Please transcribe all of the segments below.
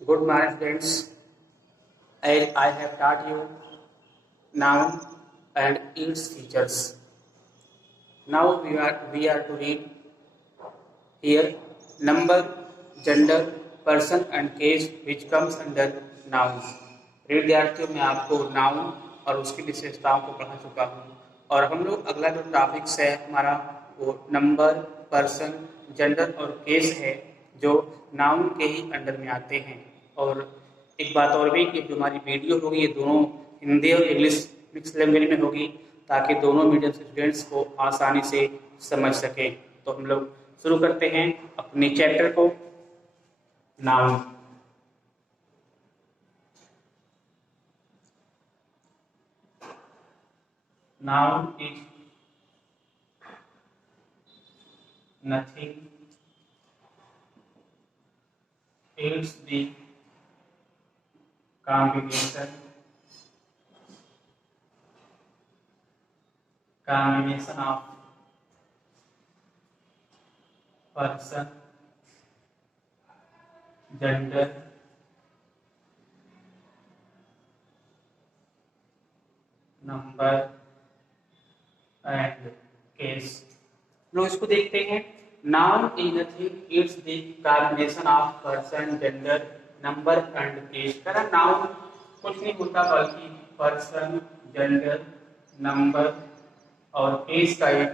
Good morning, friends. I have taught you noun and its features. Now we are to read here number, gender, person and case which comes under noun. विद्यार्थियों में आपको noun और उसकी विशेषताओं को पढ़ा चुका हूँ और हम लोग अगला जो टॉपिक्स है हमारा वो नंबर, पर्सन, जेंडर और केस है जो नाउन के ही अंडर में आते हैं। और एक बात और भी कि जो हमारी वीडियो होगी ये दोनों हिंदी और इंग्लिश मिक्स लैंग्वेज में होगी ताकि दोनों मीडियम स्टूडेंट्स को आसानी से समझ सकें। तो हम लोग शुरू करते हैं अपने चैप्टर को। Noun noun is nothing, it's the combination of person, gender, number and case। लोग इसको देखते हैं। Noun is nothing, it's the combination of person, gender, number and case. Noun कुछ नहीं होता बल्कि पर्सन, जेंडर, नंबर और केस का एक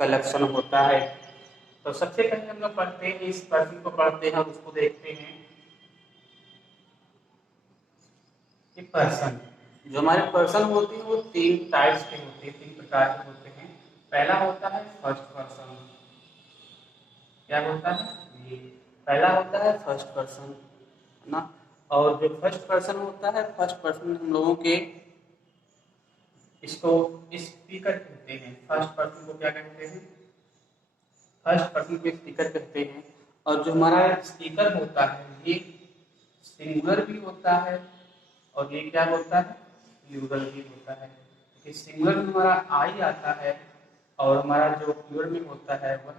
कलेक्शन होता है। तो सबसे पहले हम लोग पढ़ते हैं, इस पर्सन को पढ़ते हैं और उसको देखते हैं कि पर्सन जो हमारे पर्सन होते हैं वो तीन टाइप्स के होते हैं, तीन प्रकार के होते हैं। पहला होता है फर्स्ट पर्सन। क्या होता है ये? पहला होता है फर्स्ट पर्सन, है ना। और जो फर्स्ट पर्सन होता है, फर्स्ट पर्सन हम लोगों के इसको स्पीकर कहते हैं। फर्स्ट पर्सन को क्या कहते हैं? फर्स्ट पर्सन को स्पीकर कहते हैं। और जो हमारा स्पीकर होता है ये सिंगुलर भी होता है और ये क्या होता है? प्लूरल भी होता है। कि सिंगुलर में हमारा आई आता है और हमारा जो प्लूरल में होता है वह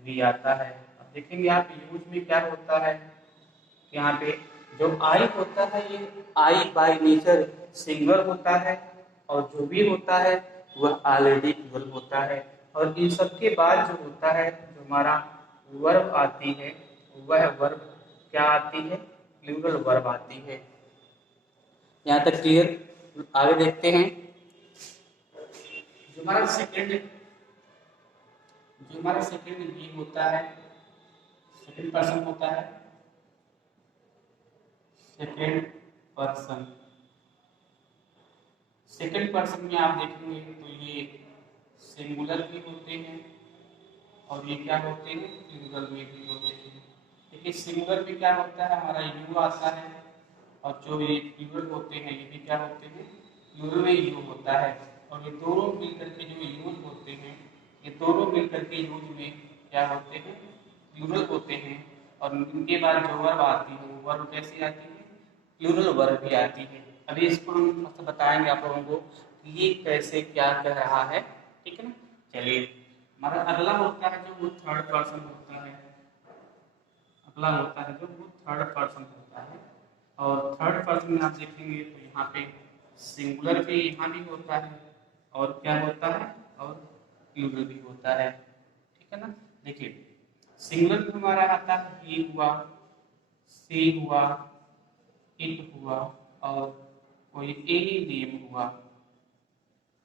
वी आता है। अब देखेंगे आप यूज में क्या होता है। यहाँ पे जो आई होता है ये आई बाय नेचर सिंगुलर होता है और जो भी होता है वह ऑलरेडी प्लूरल होता है। और इन सबके बाद जो होता है, जो हमारा वर्ब आती है, वह वर्ब क्या आती है? प्लूरल वर्ब आती है। यहाँ तक क्लियर? आगे देखते हैं। जो हमारा सेकंड भी होता है, सेकंड पर्सन होता है, सेकंड पर्सन। सेकंड पर्सन में आप देखेंगे तो ये सिंगुलर भी होते हैं और ये क्या होते हैं? प्लूरल में भी होते हैं। देखिए सिंगुलर में क्या होता है? हमारा यू आता है और जो ये प्लूरल होते हैं ये भी क्या होते हैं? प्लूरल में यू होता है। और ये दोनों मिलकर के जो यूज होते हैं, ये दोनों मिलकर के यूज में क्या होते हैं? प्लूरल होते हैं। और इनके बाद जो वर्ब आती है वो वर्ब कैसी आती है? प्लूरल वर्ब भी आती है। अभी इसको हम बताएंगे आप लोगों को कि ये कैसे क्या कह रहा है, ठीक है ना। चलिए हमारा अगला होता है जो वो थर्ड पर्सन होता है। अगला होता है जो वो थर्ड पर्सन होता है। और थर्ड पर्सन में आप देखेंगे तो यहाँ पे सिंगुलर भी यहाँ भी होता है और क्या होता है? और प्लूरल भी होता है, ठीक है ना। देखिए सिंगुलर में हमारा आता है ही हुआ, सी हुआ, इट हुआ और कोई एनी नेम हुआ,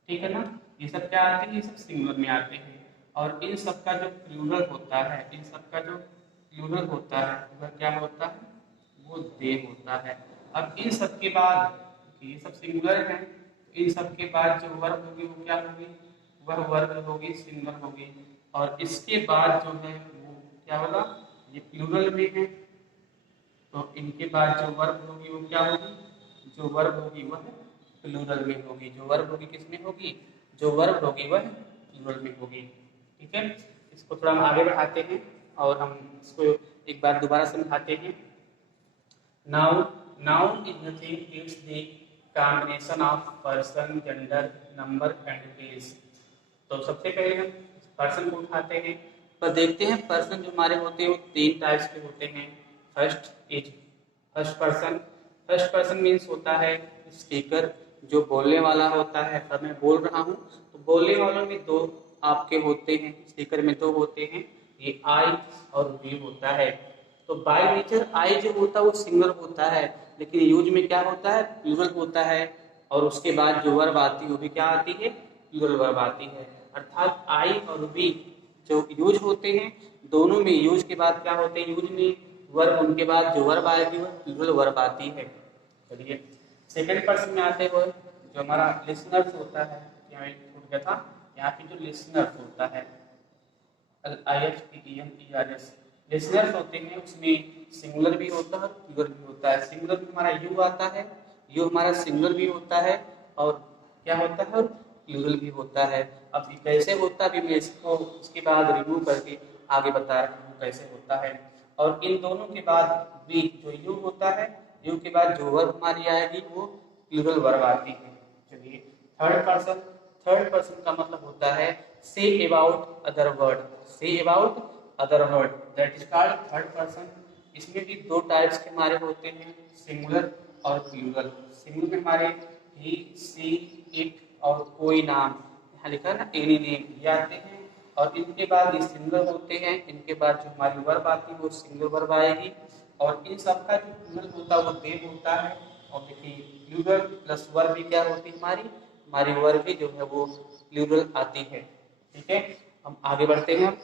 ठीक है ना। ये सब क्या आते हैं? ये सब सिंगुलर में आते हैं। और इन सब का जो प्लूरल होता है, इन सब का जो प्लूरल होता है वह क्या होता है? वो दे होता है। अब इन सब के बाद ये सब सिंगुलर हैं, इन सब के बाद जो वर्ब होगी वो क्या होगी? वह वर्ब होगी सिंगुलर होगी। और इसके बाद जो है वो क्या होगा? ये प्लूरल में है तो इनके बाद जो वर्ब होगी वो क्या होगी? जो वर्ब होगी वह प्लूरल में होगी। जो वर्ब होगी किस में होगी? जो वर्ब होगी वह प्लूरल में होगी, ठीक है। इसको थोड़ा हम आगे बढ़ाते हैं और हम इसको एक बार दोबारा समझाते हैं। Noun is nothing, it's the combination of person, gender, number and place. तो सबसे पहले हम पर्सन को उठाते हैं पर देखते हैं पर्सन जो हमारे होते हैं वो तीन टाइप्स के होते हैं। फर्स्ट फर्स्ट पर्सन मीन्स होता है स्पीकर, जो बोलने वाला होता है। अब मैं बोल रहा हूँ तो बोलने वालों में दो आपके होते हैं, स्पीकर में दो होते हैं, ये आई और वी होता है। तो बाय नेचर आई जो होता है वो सिंगुलर होता है, लेकिन यूज में क्या होता है, प्लूरल होता है। और उसके बाद जो वर्ब आती है वो भी क्या आती है, प्लूरल वर्ब आती है। अर्थात आई और वी जो यूज होते हैं, दोनों में यूज के बाद क्या होते हैं, यूज में वर्ब, उनके बाद जो वर्ब आएगी वो प्लूरल वर्ब आती है। चलिए सेकंड पर्सन में आते हुए जो हमारा लिसनर्स होता है, यहाँ एक छूट गया था, यहाँ पे जो लिसनर्स होता है LISTENERS लिसनर्स होते हैं, उसमें सिंगुलर भी होता है और प्लूरल भी होता है। सिंगुलर में हमारा यू आता है, यू हमारा सिंगुलर भी होता है और क्या होता है, प्लूरल भी होता है। अब ये कैसे होता है, अभी मैं इसको इसके बाद रिमूव करके आगे बता रहा हूँ कैसे होता है। और इन दोनों के बाद वी जो यू होता है, यू के बाद जो वर्ब हमारी आएगी वो प्लूरल वर्ब आती है। चलिए थर्ड पर्सन का मतलब होता है say about other word, say about other word, that is called third person. इसमें भी दो टाइप्स के हमारे होते हैं, सिंगुलर और प्लूरल। सिंगुलर में हमारे ही, सी, इट और कोई नाम, यहाँ लिखा है ना एनी नेम, ये आते हैं। और इनके बाद ये सिंगुलर होते हैं, इनके बाद जो हमारी वर्ब आती है वो सिंगुलर वर्ब आएगी। और इन सबका जो प्लूरल होता है वो दे होता है। और देखिए प्लूरल प्लस वर्ब भी क्या होती है, हमारी वर्ब भी जो है वो प्लूरल आती है। ठीक है, हम आगे बढ़ते हैं,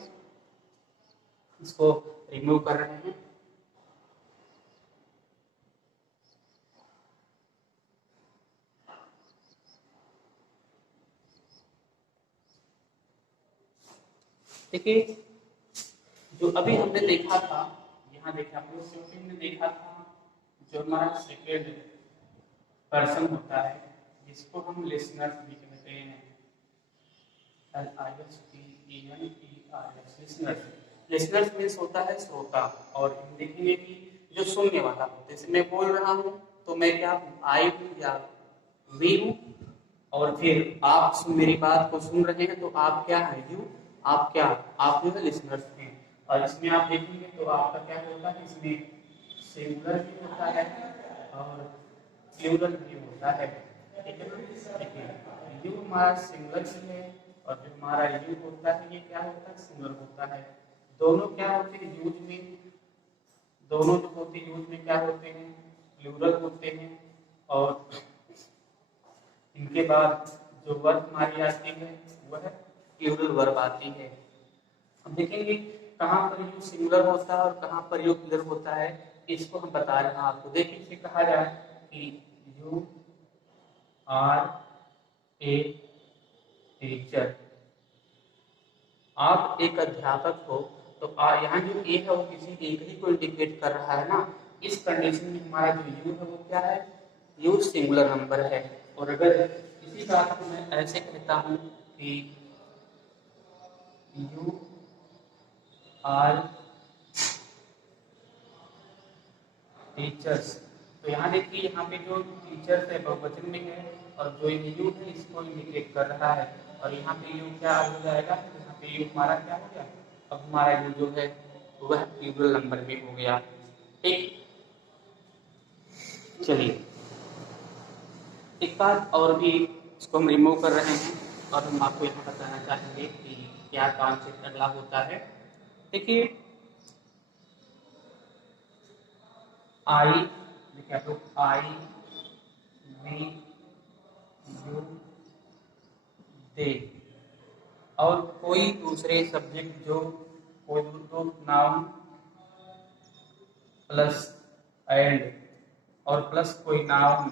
इसको रिमूव कर रहे हैं। देखिए जो अभी हमने देखा था, यहाँ देखा अपने सेकंड में देखा था, जो हमारा सेकंड पर्सन होता है जिसको हम लिसनर्स भी कहते हैं, लिसनर्स। लिसनर्स मीन्स होता है श्रोता। और देखेंगे कि जो सुनने वाला होता है, जैसे मैं बोल रहा हूँ तो मैं क्या हूँ, आई हूँ या वी हूँ। और फिर आप मेरी बात को सुन रहे हैं तो आप क्या है, यू, आप क्या, आप जो है लिसनर्स हैं। और इसमें आप देखेंगे तो आपका क्या होता है, इसमें सिंगुलर भी होता है और प्लूरल भी होता है। ठीक है, देखिए यू हमारा सिंगुलर भी है और जो हमारा यू होता है ये क्या होता है, सिंगुलर होता है। दोनों क्या होते हैं यूज में, दोनों जो होते हैं यूज में क्या होते हैं, प्लूरल होते हैं। और इनके बाद जो वर्ब हमारी आती है वह प्लूरल वर्ब आती है। हम देखेंगे कहाँ पर यू सिंगुलर होता है और कहाँ पर यू प्लूरल होता है, इसको हम बता रहे हैं आपको। देखिए इसे कहा जाए कि यू आर ए टीचर, आप एक अध्यापक हो। तो यहाँ जो ए है वो किसी एक ही को इंडिकेट कर रहा है ना। इस कंडीशन में हमारा जो यू है वो क्या है, यू सिंगुलर नंबर है। और अगर इसी बात को मैं ऐसे कहता हूँ कि यू आर टीचर्स, तो यहाँ देखिए यहाँ पे जो टीचर्स है बहुवचन में है और जो यू है इसको इंडिकेट कर रहा है। और यहाँ पे यू क्या हो जाएगा, यहाँ पे यू हमारा क्या हो गया, अब हमारा यू जो है वह प्लूरल नंबर में हो गया। ठीक, चलिए एक बात और भी, इसको हम रिमूव कर रहे हैं और हम आपको यहाँ बताना चाहेंगे कि क्या कॉन्सेप्ट अगला होता है। देखिए आई, देखिए आप लोग आई वी यू दे, और कोई दूसरे सब्जेक्ट जो कोई तो नाउन प्लस एंड और प्लस कोई नाउन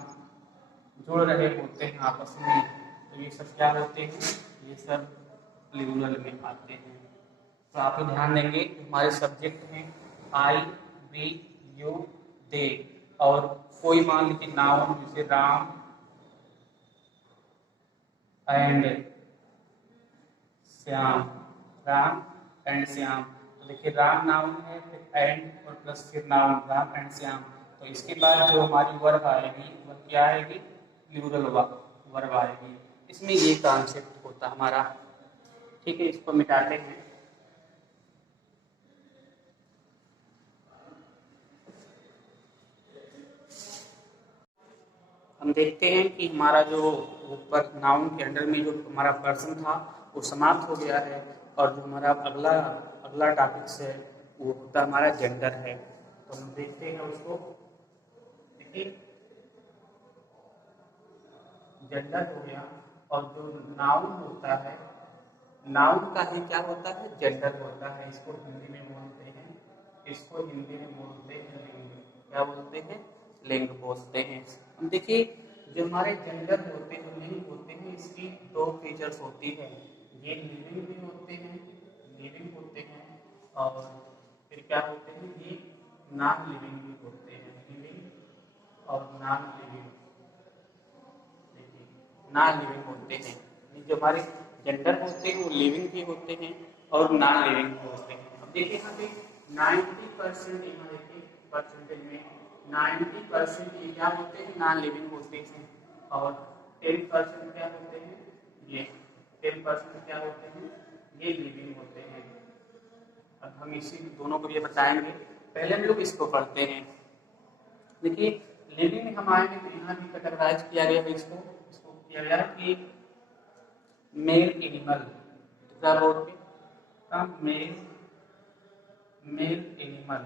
जुड़ रहे होते हैं आपस में, तो ये सब क्या होते हैं, ये सब प्लूरल में आते हैं। तो आप लोग ध्यान देंगे हमारे सब्जेक्ट हैं आई वी यू दे, और कोई मान लीजिए नाउन जैसे राम एंड श्याम, राम एंड श्याम। तो देखिए राम नाउन है, फिर एंड और प्लस फिर नाउन राम एंड श्याम। तो इसके बाद जो हमारी वर्ब आएगी वह क्या आएगी, प्लूरल वर्ब आएगी। इसमें ये कॉन्सेप्ट होता हमारा। ठीक है, इसको मिटाते हैं। हम देखते हैं कि हमारा जो ऊपर नाउन के अंडर में जो हमारा पर्सन था वो समाप्त हो गया है, और जो हमारा अगला अगला टॉपिक है वो होता हमारा जेंडर है। तो हम देखते हैं उसको। देखिए जेंडर हो गया, और जो नाउन होता है, नाउन का ही क्या होता है, जेंडर होता है। इसको हिंदी में बोलते हैं, इसको हिंदी में बोलते हैं लिंग। क्या बोलते हैं, लिंग बोलते हैं। हम देखिए जो हमारे जेंडर होते हैं, लिंग होते हैं, इसकी दो फीचर्स होती है, ये लिविंग भी होते हैं, लिविंग होते हैं, और फिर क्या होते हैं, ये नॉन लिविंग भी होते हैं, लिविंग और नॉन लिविंग। नॉन लिविंग होते हैं, जो हमारे जेंडर होते हैं वो लिविंग भी होते हैं और नॉन लिविंग भी होते हैं। अब देखिए यहाँ पे 90% यहाँ देखिए परसेंटेज में 90% ये क्या होते हैं, नॉन लिविंग होते हैं, और 10% क्या होते हैं, ये 10% क्या होते हैं, ये लिविंग होते हैं। अब हम इसी दोनों को ये बताएंगे। पहले हम लोग इसको पढ़ते हैं। देखिए लिविंग में हम आएंगे तो यहाँ भी कैटेगराइज किया गया है, इसको किया गया है कि मेल एनिमल, क्या बोलते हैं, मेल एनिमल,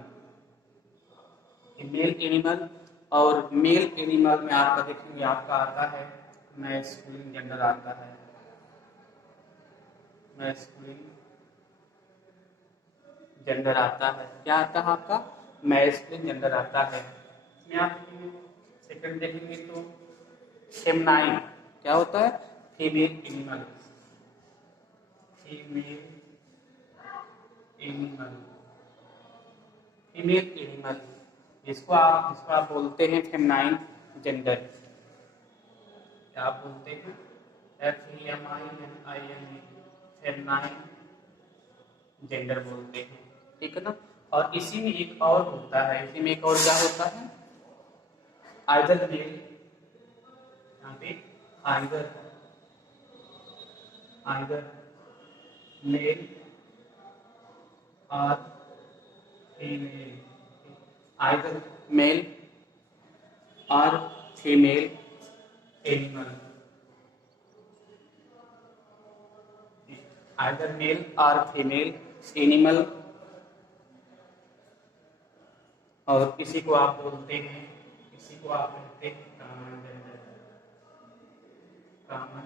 मेल एनिमल। और मेल एनिमल में आपका देखेंगे आपका आता है मैस्कुलिन जेंडर आता है, मैस्कुलिन जेंडर आता है। क्या आता है आपका, मैस्कुलिन जेंडर आता है। इसमें आप सेकंड देखेंगे तो फेमिनाइन, क्या होता है, female animal, female animal, female animal, जिसको आप बोलते हैं फेमिनाइन जेंडर। क्या आप बोलते हैं, FEMININE, फेमिनाइन जेंडर बोलते हैं, ठीक है ना। और इसी में एक और होता है, इसी में एक और क्या होता है, आइदर मेल, यहाँ पे आइदर मेल और फीमेल, आइदर मेल और फीमेल एनिमल, आइदर मेल और फीमेल एनिमल। और इसी को आप बोलते हैं, इसी को आप बोलते हैं कॉमन जेंडर, कॉमन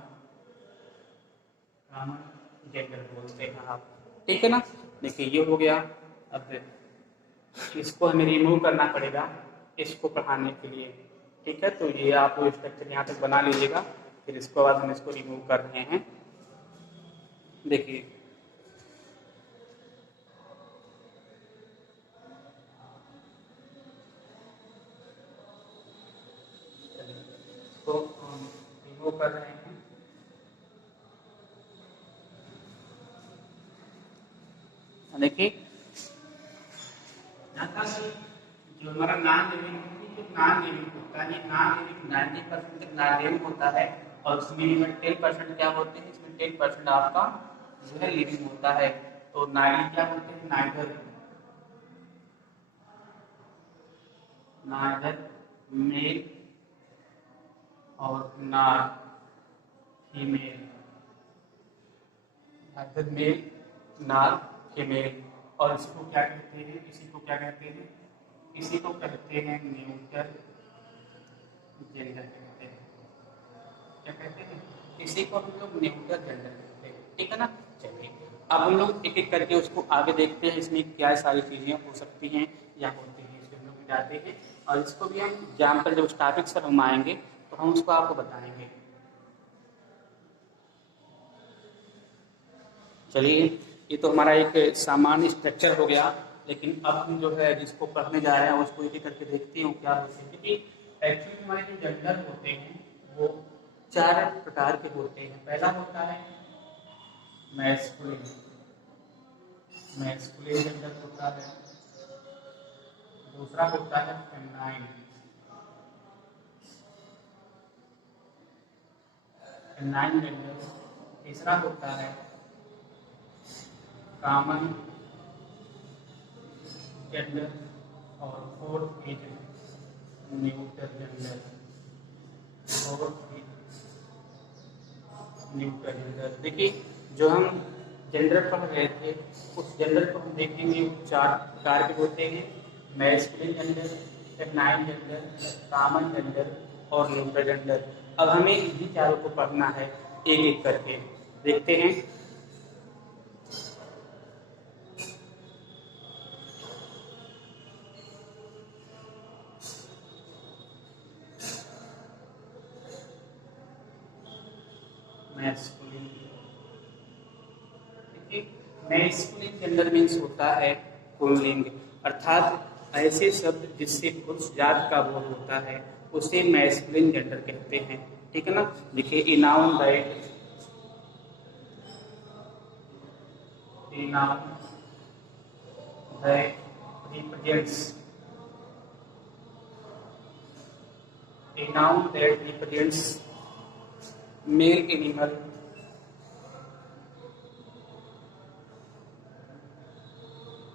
जेंडर बोलते हैं आप, ठीक है ना। देखिए ये हो गया। अब इसको हमें रिमूव करना पड़ेगा इसको पढ़ाने के लिए, ठीक है। तो ये आप स्ट्रक्चर यहाँ तक बना लीजिएगा, फिर इसके बाद हम इसको रिमूव कर रहे हैं। देखिए इसको हम रिमूव कर रहे हैं। देखिए जो हमारा नॉन लिविंग होता है, नॉन लिविंग 90% तक नॉन लिविंग होता है, और उसमें 10% क्या होते हैं, इसमें 10% आपका जो है लिविंग होता है। तो 9 क्या होते हैं, नाइदर मेल और nor female, neither male nor female. और इसको क्या कहते हैं, इसी को क्या कहते हैं, इसी को कहते हैं न्यूट्रल जेंडर कहते हैं। क्या कहते हैं, इसी को हम लोग न्यूट्रल जेंडर कहते हैं, ठीक है ना। चलिए अब हम लोग एक एक करके उसको आगे देखते हैं, इसमें क्या सारी चीजें हो सकती हैं या होती हैं, इसको हम लोग जाते हैं। और इसको भी हम एग्जाम्पल जब उस टॉपिक से हम आएंगे तो हम उसको आपको बताएंगे। चलिए ये तो हमारा एक सामान्य स्ट्रक्चर हो गया, लेकिन अब हम जो है जिसको पढ़ने जा रहे हैं उसको एक एक करके देखते हैं क्या होते हैं। क्योंकि एक्चुअली हमारे जो जेंडर होते हैं वो 4 प्रकार के होते हैं। पहला होता है मैस्कुलिन, मैस्कुलिन जेंडर होता है। दूसरा होता है फेमिनाइन, फेमिनाइन जेंडर। तीसरा होता है कॉमन जेंडर, और फोर्थ इज न्यूट्रल जेंडर, और न्यूट्रल जेंडर। देखिए जो हम जेंडर पढ़ रहे थे उस जेंडर को हम देखेंगे, चार प्रकार के होते हैं, masculine gender, feminine gender, common gender और न्यूट्रल जेंडर। अब हमें इन्हीं चारों को पढ़ना है एक एक करके, देखते हैं। मैस्कुलिन, मैस्कुलिन जेंडर मीन्स होता है पुल्लिंग, अर्थात ऐसे शब्द जिससे पुरुष जात का बोध होता है उसे मैस्कुलिन जेंडर कहते हैं, ठीक है ना। देखिए ए noun that, A noun that represents, a noun that represents male animal,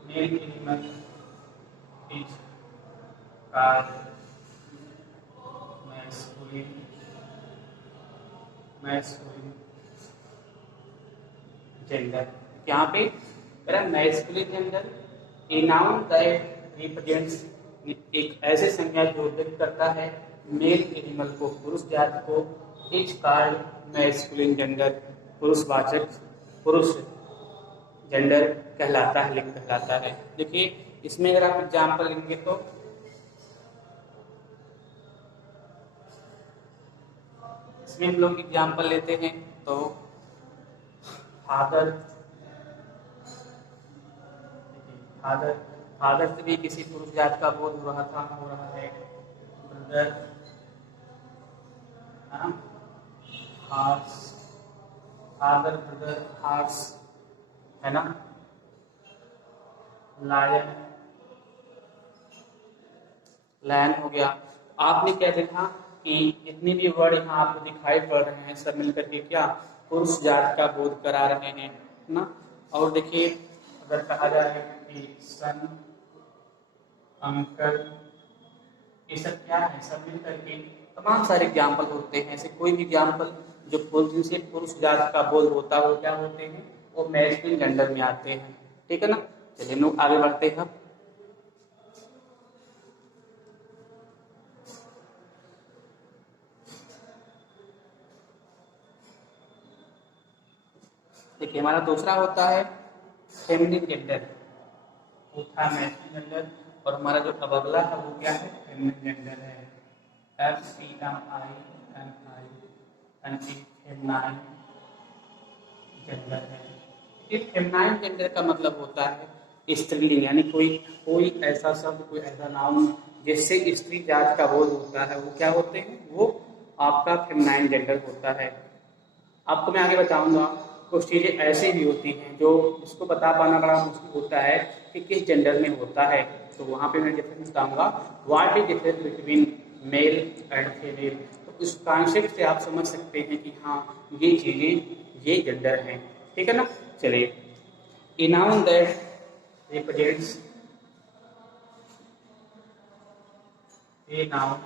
male animal is called masculine, masculine gender। यहाँ पे मेरा masculine gender, A noun that represents, एक ऐसे संज्ञा जो व्यक्त करता है मेल एनिमल को, पुरुष जाति को, इज कॉल्ड मैस्कुलिन जेंडर, पुरुषवाचक, पुरुष जेंडर कहलाता है, लिंग कहलाता है। देखिए इसमें अगर आप एग्जाम्पल लेंगे तो इसमें हम लोग एग्जाम्पल लेते हैं तो फादर, फादर, फादर से भी किसी पुरुष जात का बोध हो रहा है। Brother, horse, father brother horse, है ना। लायन, लायन हो गया। आपने क्या देखा कि जितने भी वर्ड यहाँ आपको दिखाई पड़ रहे हैं सब मिलकर के क्या पुरुष जात का बोध करा रहे हैं ना। और देखिए अगर कहा जाए कि सन, अंकल, ये सब क्या है, सब मिलकर के तमाम सारे एग्जाम्पल होते हैं। ऐसे कोई भी एग्जाम्पल जो जिनसे पुरुष जात का बोध होता है वो क्या होते हैं, वो मैस्कुलिन जेंडर में आते हैं, ठीक है ना। चलिए हम लोग आगे बढ़ते हैं। देखिए हमारा दूसरा होता है फेमिनिन जेंडर, वो था मैस्कुलिन जेंडर, और हमारा जो अब अगला है वो क्या है, फेमिनिन जेंडर है। फेमिनाइन जेंडर है। ये फेमिनाइन जेंडर का मतलब होता है स्त्रीलिंग, यानी कोई ऐसा शब्द, कोई ऐसा नाउन जिससे स्त्री जात का बोध होता है वो क्या होते हैं, वो आपका फेमिनाइन जेंडर होता है। आपको मैं आगे बताऊंगा कुछ चीजें ऐसी भी होती हैं जो जिसको बता पाना बड़ा मुश्किल होता है कि किस जेंडर में होता है, तो वहां पे मैं डिफरेंस बताऊंगा, what is difference between male and female. तो इस कॉन्सेप्ट से आप समझ सकते हैं कि हाँ ये चीजें ये जेंडर हैं, ठीक है ना। चलिए, ए noun that represents, A noun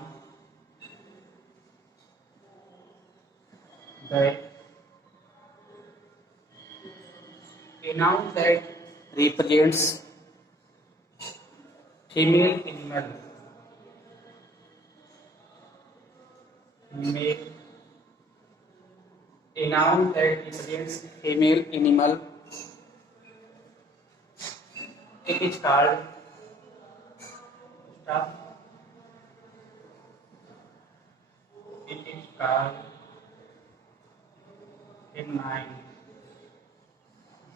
that, a noun that represents female animal, female, a noun that represents female animal, it is called stuff, it is called feminine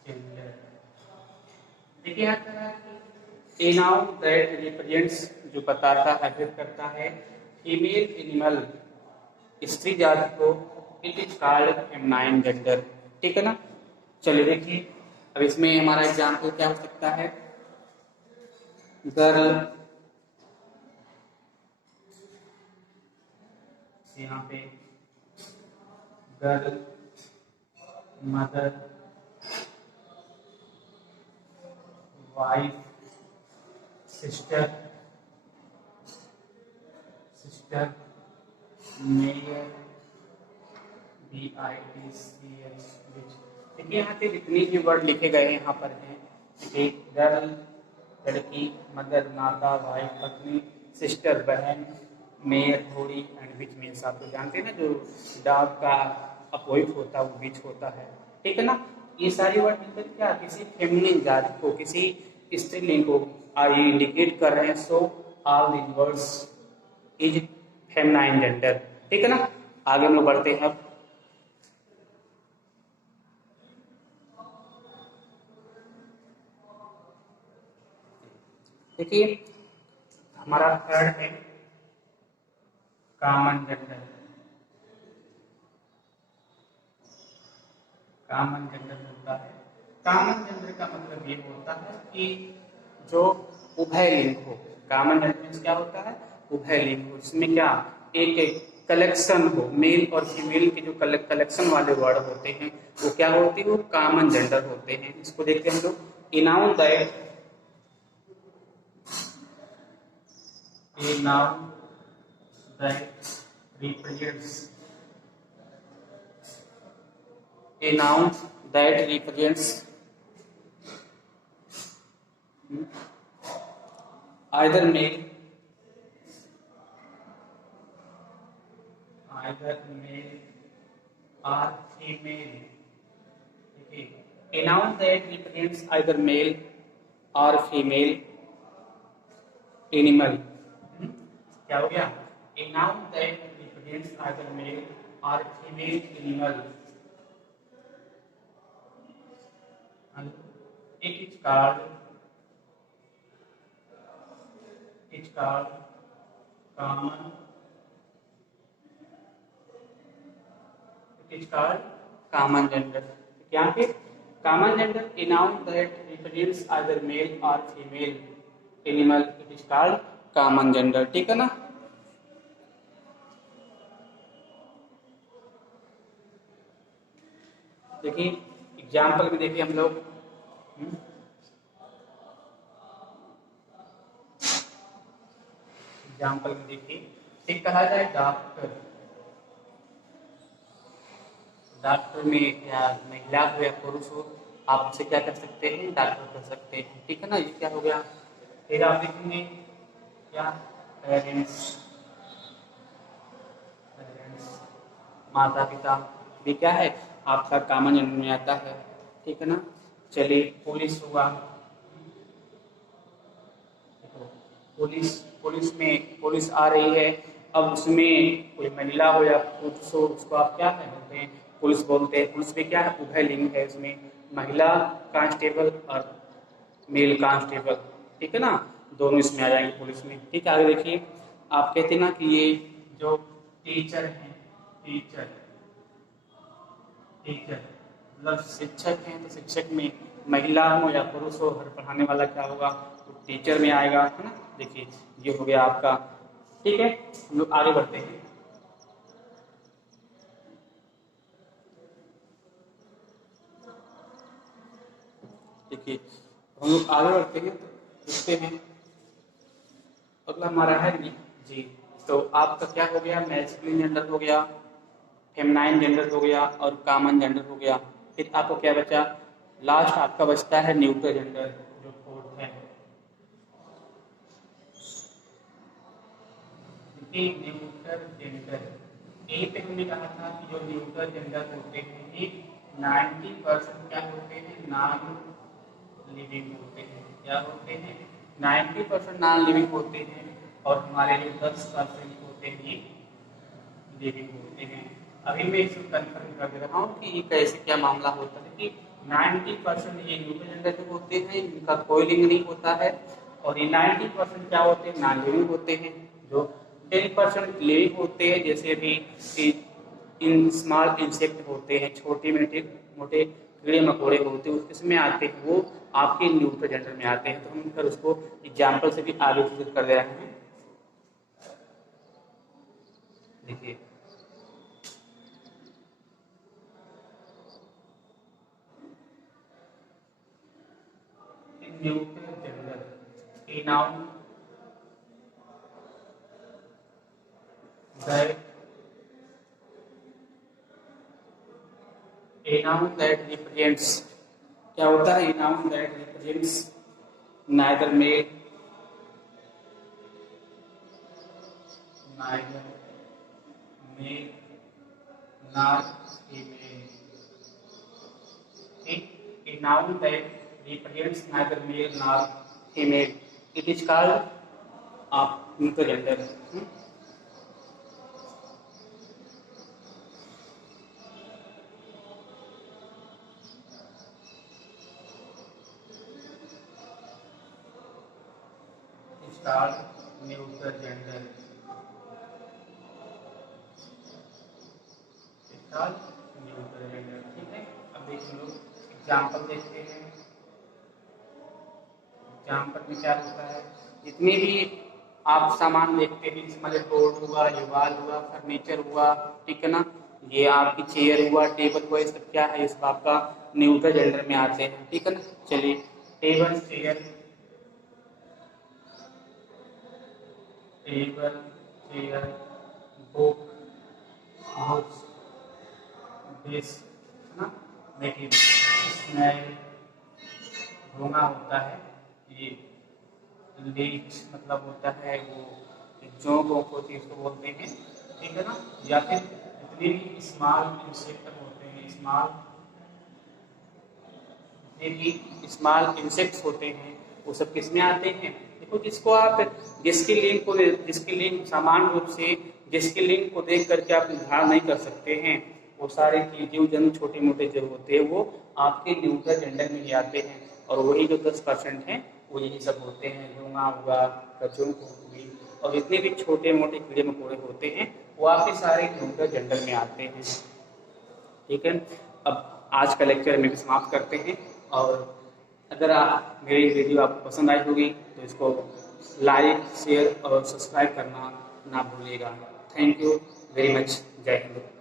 gender। देखिए ए नाउन दैट रिप्रेजेंट्स, जो बताता है, व्यक्त करता है female animal, स्त्री जाति को, it is called feminine gender, ठीक है ना। चलिए देखिए अब इसमें हमारा एग्जाम्पल क्या हो सकता है, गर्ल, यहाँ पे girl, mother, wife, sister, mayor, VITCH विच। देखिए यहाँ पे जितनी भी वर्ड लिखे गए हैं यहाँ पर हैं, एक गर्ल लड़की, मदर माता, वाइफ पत्नी, सिस्टर बहन, मेयर घोड़ी एंड विच मीन्स आप तो जानते हैं ना जो डॉग का अपोजिट होता है वो विच होता है, ठीक है ना। ये सारी वर्ड मिलकर क्या किसी फेमिनिन जाति को, किसी स्त्रीलिंग को इंडिकेट कर रहे हैं। So all these words is feminine gender, ठीक है ना। आगे हम लोग बढ़ते हैं। अब देखिए हमारा थर्ड है कॉमन जेंडर। कॉमन जेंडर होता है, कॉमन जेंडर का मतलब ये होता है कि जो उभय लिंग हो। कॉमन जेंडर मीन्स क्या होता है, उभय लिंग हो, जिसमें क्या एक कलेक्शन हो, मेल और फीमेल के जो कलेक्शन वाले वर्ड होते हैं वो क्या होते हैं, वो कॉमन जेंडर होते हैं। इसको देखते हैं हम लोग। इनाउन that, a noun that represents, a noun that represents either male, either male or female। Okay, a noun that represents either male or female animal। क्या हो गया, a noun that represents either male or female animal, it is called common, it is called common gender। क्या है common gender, a noun that represents either male or female animal, it is called common gender, ठीक है ना। देखिए example में देखिए हम लोग, एग्जाम्पल में देखिए एक कहा जाए डॉक्टर, डॉक्टर में या महिला हो या पुरुष हो आप उसे क्या कर सकते हैं, डॉक्टर कर सकते हैं, ठीक है ना। ये क्या हो गया। फिर आप देखेंगे क्या, पेरेंट्स, माता पिता भी क्या है आपका कॉमन जेंडर में आता है, ठीक है ना। चलिए पुलिस हुआ, पुलिस, पुलिस में पुलिस आ रही है, अब उसमें कोई महिला हो या पुरुष हो उसको आप क्या है बोलते हैं, पुलिस बोलते हैं। पुलिस में क्या है, उभय लिंग है, उसमें महिला कांस्टेबल और मेल कांस्टेबल, ठीक है ना, दोनों इसमें आ जाएंगे पुलिस में। ठीक है आगे देखिए, आप कहते हैं ना कि ये जो टीचर हैं, टीचर, टीचर मतलब शिक्षक हैं, तो शिक्षक में महिला हो या पुरुष हो, हर पढ़ाने वाला क्या होगा, तो टीचर में आएगा, है ना। देखिए ये हो गया आपका, ठीक है। हम लोग आगे बढ़ते हैं। देखिए हम लोग आगे बढ़ते हैं तो देखते हैं अगला हमारा है जी। तो आपका क्या हो गया, मैस्कुलिन जेंडर हो गया, फेमिनाइन जेंडर हो गया और कॉमन जेंडर हो गया। फिर आपको क्या बचा, लास्ट आपका बचता है न्यूट्रल जेंडर, जो फोर्थ है। न्यूट्रल जेंडर, यही पे हमने कहा था कि जो न्यूट्रल जेंडर होते हैं ये 90% क्या होते हैं, नॉन लिविंग होते हैं। क्या होते हैं, 90% नॉन लिविंग होते हैं और हमारे जो 10% होते हैं लिविंग होते हैं। अभी मैं इसको कंफर्म कर दे रहा हूँ कि ये कैसे क्या मामला होता है कि 90% ये न्यूट्रल जेंडर जो होते हैं इनका कोई लिंग नहीं होता है, और ये 90% क्या होते हैं, नॉन लिविंग होते हैं। जो 10% लिविंग होते हैं, जैसे अभी इन स्मॉल इंसेक्ट होते हैं, छोटे मोटे मोटे कीड़े मकोड़े होते हैं, उसमें आते हैं, वो आपके न्यूट्रल जेंडर में आते हैं। तो हम फिर उसको एग्जाम्पल से भी आगे चीज कर दे रहे हैं। देखिए neutral gender, a noun that a noun that represents, क्या होता है? A noun that represents neither male nor female. A noun that represents neither male nor female, it is called neutral gender. It's called neutral gender. Neutral gender, ठीक है। अब देखिए लोग example देखते हैं। एग्जाम्पल में क्या होता है? जितने भी आप सामान देखते हैं, इसमें बोर्ड हुआ, दीवार हुआ, फर्नीचर हुआ, ठीक है ना, ये आपकी चेयर हुआ, टेबल हुआ, ये सब क्या है? इस आपका न्यूट्रल जेंडर में आते हैं, ठीक है ना। चलिए, table chair, book, books, base, है ना, मटेरियल, स्मेल, घोंघा होता है, ये लीच मतलब होता है वो जोंक होती है, उसको बोलते हैं, ठीक है ना। या फिर जितने भी स्मॉल इंसेक्ट होते हैं, स्मॉल इंसेक्ट्स होते हैं, वो सब किस में आते हैं? देखो, जिसकी लिंक समान रूप से जिसकी लिंक को देख करके आप निर्धारण नहीं कर सकते हैं, वो सारे जीव जंतु छोटे मोटे जो होते हैं वो आपके न्यूट्रल जेंडर में ही आते हैं। और वही जो 10% हैं वो यही सब होते हैं, घोंघा हुआ, कचौंक हुई, और जितने भी छोटे मोटे कीड़े मकोड़े होते हैं वो आपके सारे न्यूट्रल जेंडर में आते हैं, ठीक है। अब आज का लेक्चर में भी समाप्त करते हैं, और अगर मेरी वीडियो आपको पसंद आई होगी तो इसको लाइक, शेयर और सब्सक्राइब करना ना भूलिएगा। Thank you very much. जय हिंद।